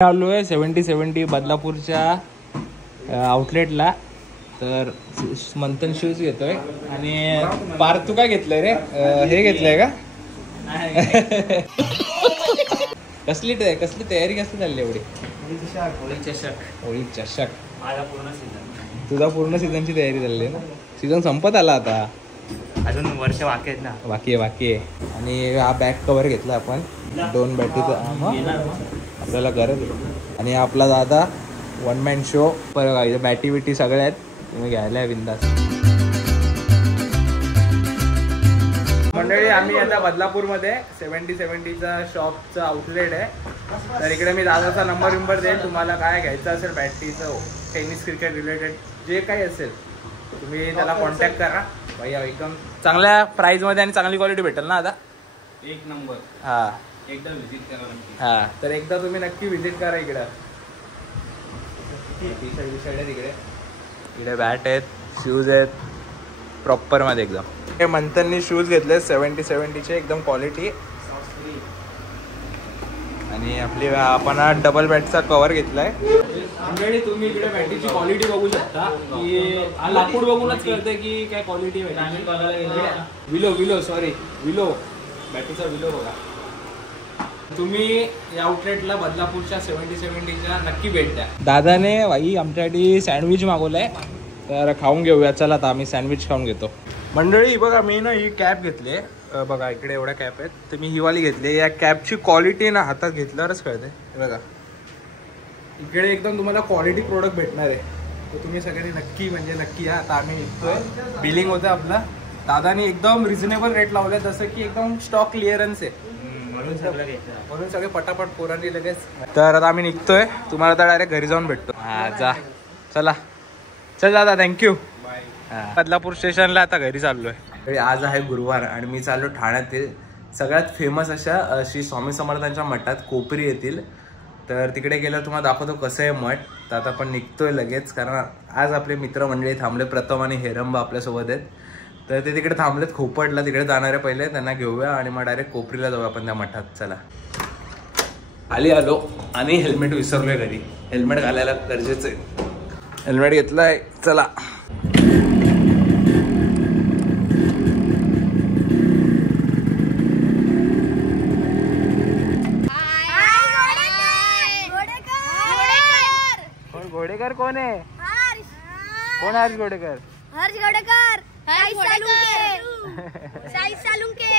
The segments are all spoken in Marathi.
आलो आहे 70-70 बदलापूरच्या आउटलेटला. तर मंथन शूज घेतोय आणि पार्थ तू काय घेतलंय रे? हे घेतलंय का? कसली तयारी कसली चालली एवढी? होळी चषक तुझा पूर्ण सीझनची तयारी चालली आहे ना? सीझन संपत आला आता, अजून वर्ष बाकी आहेत ना. बाकी आहे. आणि हा बॅक कव्हर घेतला आपण 2 बॅटरीचा, आपल्याला गरज आहे. आणि आपला दादा 1 मॅन शो परत बॅटी बिटी सगळ्या आहेत, तुम्ही घ्यायला आहे बिंदास. मंडळी आम्ही आता बदलापूरमध्ये 70-70चा शॉपचं आउटलेट आहे. तर इकडे मी दादाचा नंबर देईल, तुम्हाला काय घ्यायचं असेल बॅटरीचं, टेनिस क्रिकेट रिलेटेड जे काही असेल तुम्ही त्याला कॉन्टॅक्ट करा. भैया एकदम चांगल्या प्राईजमध्ये आणि चांगली क्वालिटी भेटेल ना आता? एक नंबर. हां, एकदा व्हिजिट करा नक्की. हां, तर एकदा तुम्ही नक्की व्हिजिट करा. इकडं टी शर्ट आहेत, इकडे बॅट आहेत, शूज आहेत प्रॉपरमध्ये एकदम. हे मंथननी शूज घेतले 70-70चे एकदम क्वालिटी. आणि आपली आपण हा डबल बॅटचा कव्हर घेतलाय. ऑलरेडी तुम्ही इकडे बॅटरीची क्वालिटी बघू शकता की लाकूड बघूनच कळते की काय क्वालिटी आहे. विलो बॅटरीचा विलो बघा. तुम्ही या आउटलेटला बदलापूरच्या 70-70च्या नक्की भेट द्या. दादाने भाई आमच्यासाठी सँडविच मागवलंय, तर खाऊन घेऊया. चला आता आम्ही सँडविच खाऊन घेतो. मंडळी बघा, मी ना ही कॅप घेतली. बघा इकडे एवढ्या कॅप आहेत, तर मी ही वाली घेतली. या कॅपची क्वालिटी ना हातात घेतल्यावरच कळते. बघा इकडे एकदम तुम्हाला क्वालिटी प्रोडक्ट भेटणार आहे, तर तुम्ही सगळ्यांनी नक्की या. आता आम्ही निघतोय, बिलिंग होतं आपलं. दादानी एकदम रिझनेबल रेट लावले, जसं की एकदम स्टॉक क्लिअरन्स आहे म्हणून सगळे पटापट पोरांनी लगेच. तर आता आम्ही निघतोय, तुम्हाला आता डायरेक्ट घरी जाऊन भेटतो. हा जा, चल दादा, थँक्यू. बदलापूर स्टेशनला आता घरी चाललोय. आज आहे गुरुवार आणि मी चाललो ठाण्यातील सगळ्यात फेमस अशा श्री स्वामी समर्थांच्या मठात कोपरी येथील. तर तिकडे गेल्यावर तुम्हाला दाखवतो कसं आहे मठ. तर आता आपण निघतोय लगेच, कारण आज आपले मित्रमंडळी थांबले, प्रथम आणि हेरंबा आपल्यासोबत आहेत. तर ते तिकडे थांबलेत खोपटला, तिकडे जाणारे पहिले त्यांना घेऊया आणि मग डायरेक्ट कोपरीला जाऊ आपण त्या मठात. चला आलो आणि हेल्मेट विसरलोय घरी. हेल्मेट घालायला गरजेचं आहे. हेल्मेट घेतलाय, चला. घोडेकर कोण आहे? कोण हर्ष घोडेकर? साई सालुंके,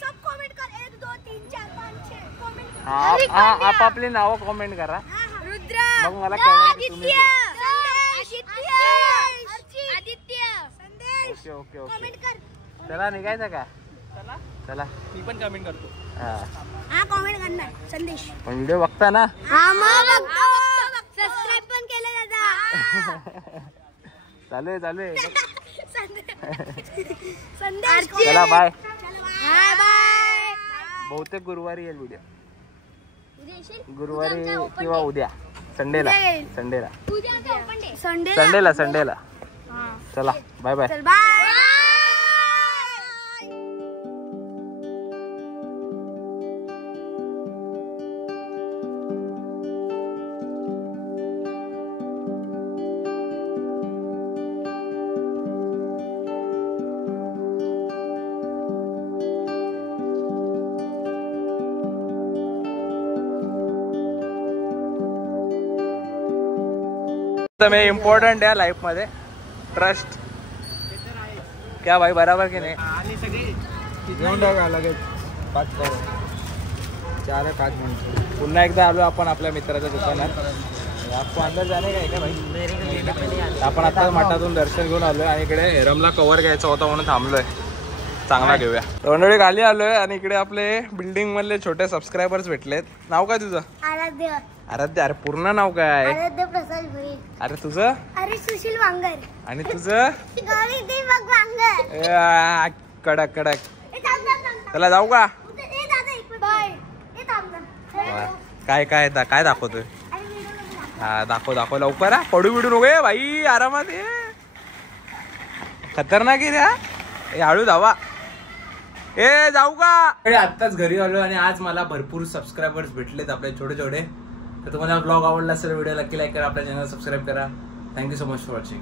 सब कमेंट कर. 1 2 3 4 5 6 कमेंट. आपापली नावं कमेंट करा. रुद्र, मग मला कळलं तुम्ही. आदित्य, ओके कमेंट कर. चला निघायचं का? चला मी पण कमेंट करतो. हा कमेंट करणार. संदेश पण व्हिडिओ बघता ना? हा मग बघतो. सबस्क्राइब पण केलं दादा. चालू आहे. संदेश चला बाय. बाय. बहुतेक गुरुवारी येईल व्हिडिओ. गुरुवारी किंवा उद्या संडेला. संडेला. चला बाय बाय. चल बाय. में इम्पॉर्टंट है लाइफ मध्ये ट्रस्ट. क्या भाई, बराबर की नाही? पुन्हा एकदा आलो आपण आपल्या मित्राच्या दुकानात. आपण अंदर जाणे काय का भाई? आपण आता मठातून दर्शन घेऊन आलोय आणि इकडे हेरमला कव्हर घ्यायचा होता म्हणून थांबलोय. चांगला घेऊया. मंडळी खाली आलोय आणि इकडे आपले बिल्डिंग मधले छोटे सबस्क्रायबर्स भेटलेत. नाव काय तुझं? आराध्य. अरे पूर्ण नाव काय? आराध्य प्रसाद भोईर. अरे तुझं? अरे सुशील वांगर. आणि तुझं? गौरी दीपक वांगर. कडक. चला जाऊ का? काय दाखवतोय? हा दाखव लवकर. पडू बिडू नको भाई, आरामात ये. खतरनाक आहे रे. हळू धावा. ए जाऊ का आत्ताच घरी आलो आणि आज मला भरपूर सबस्क्रायबर्स भेटलेत आपले छोटे छोटे. तर तुम्हाला ब्लॉग आवडला असेल व्हिडिओ नक्की लाईक करा, आपल्या चॅनल सबस्क्राईब करा. Thank you so much for watching.